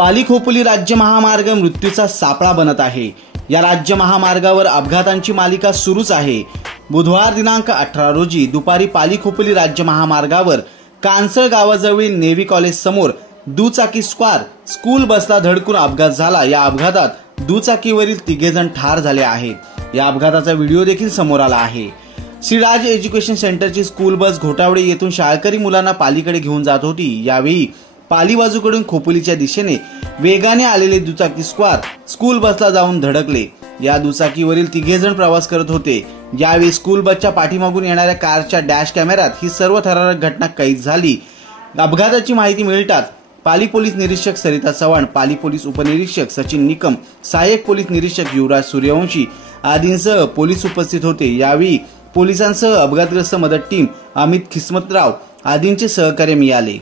पाली खोपोली राज्य महामार्ग मृत्यूचा सापळा बनत आहे। या राज्य महामार्गावर अपघातांची मालिका सुरूच आहे। बुधवार दिनांक 18 रोजी दुपारी पाली खोपोली राज्य महामार्गावर कांसळ गावाजवळील नेव्ही कॉलेज समोर दुचाकी स्कूल बसला धडकून अपघात झाला। या अपघातात दुचाकीवरील 3 जण ठार झाले आहेत। या अपघाताचा व्हिडिओ देखील समोर आला आहे। श्रीराज एज्युकेशन सेंटरची स्कूल बस घोटावडे येथून शाळकरी मुलांना पालीकडे घेऊन जात होती। यावेळी पाली बाजूकडून खोपोलीच्या दिशेने वेगाने आलेले दुचाकी स्कूल बसला जाऊन धडकले। या दुचाकीवरील 3 जण प्रवास करत होते। यावेळी स्कूल बसच्या पाठीमागून येणाऱ्या कारच्या डॅश कॅमेऱ्यात ही सर्व थरारक घटना कैद झाली। अपघाताची माहिती मिळताच पाली पोलीस निरीक्षक सरिता चव्हाण, पाली पोलीस उपनिरीक्षक सचिन निकम, सहाय्यक पोलीस निरीक्षक युवराज सूर्यवंशी आदींसह पोलीस उपस्थित होते। यावेळी पोलिसांसह अपघातग्रस्त मदत टीम अमित खिस्मतराव आदींचे सहकार्य मिळाले।